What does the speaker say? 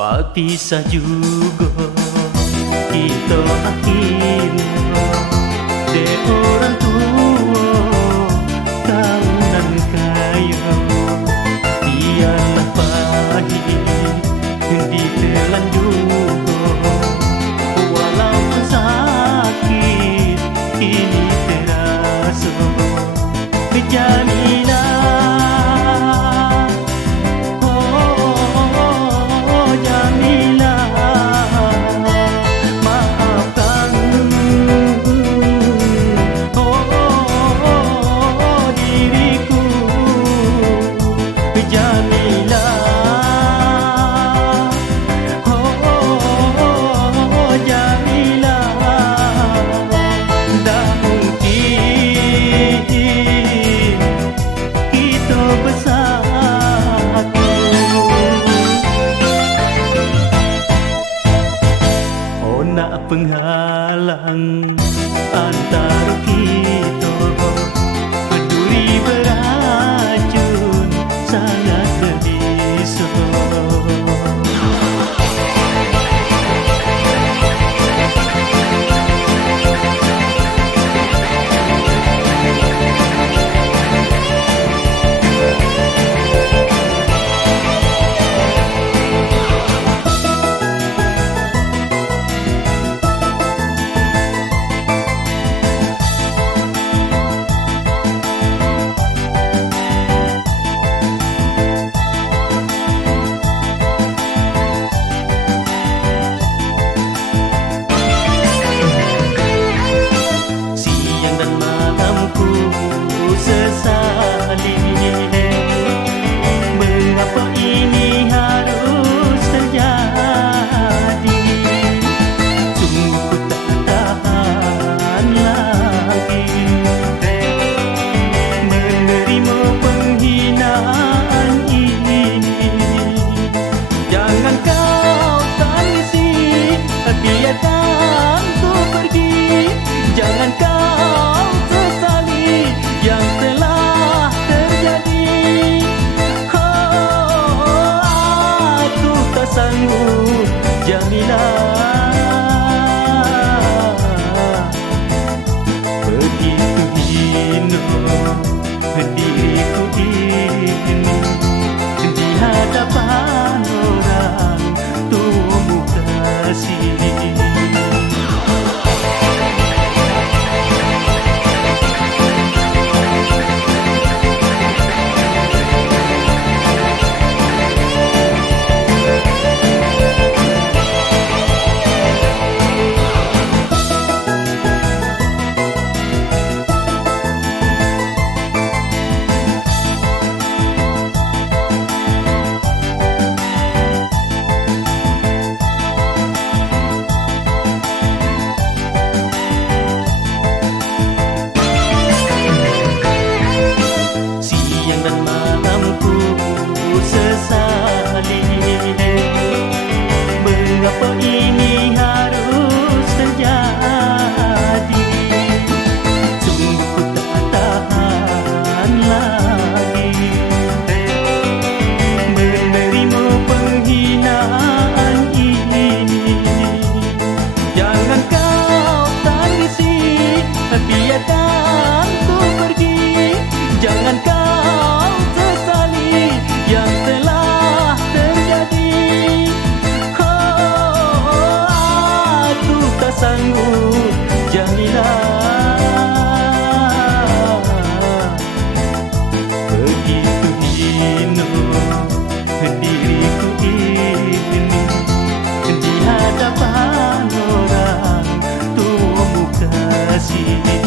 Berpisah juga kita akhirnya de orang tua tahu dan kaya. Biarlah pahit ditelan juga, walaupun sakit ini terasa. Jamila, oh Jamila, maafkan diriku. Jamila, oh Jamila, dah mungkin kita bersatu. Oh nak penghalang antara kita, peduli beracun sangat berbisa. Sesali mengapa ini harus terjadi. Sungguh ku tak tahan lagi menerima penghinaan ini. Jangan kau tangisi, biarkan ku pergi. Jangan kau sesali yang telah terjadi. Oh, aku tak sanggup Jamila, begitu hina diriku ini di hadapan orang tuamu kasih. Siang dan malamku sesali mengapa ini harus terjadi. Sungguh ku tak tahan lagi menerima penghinaan ini. Jangan kau tangisi, biarkan ku pergi. Jangan kau sesali yang telah terjadi. Oh, aku tak sanggup Jamila, begitu hina diriku ini di hadapan orang tuamu kasih.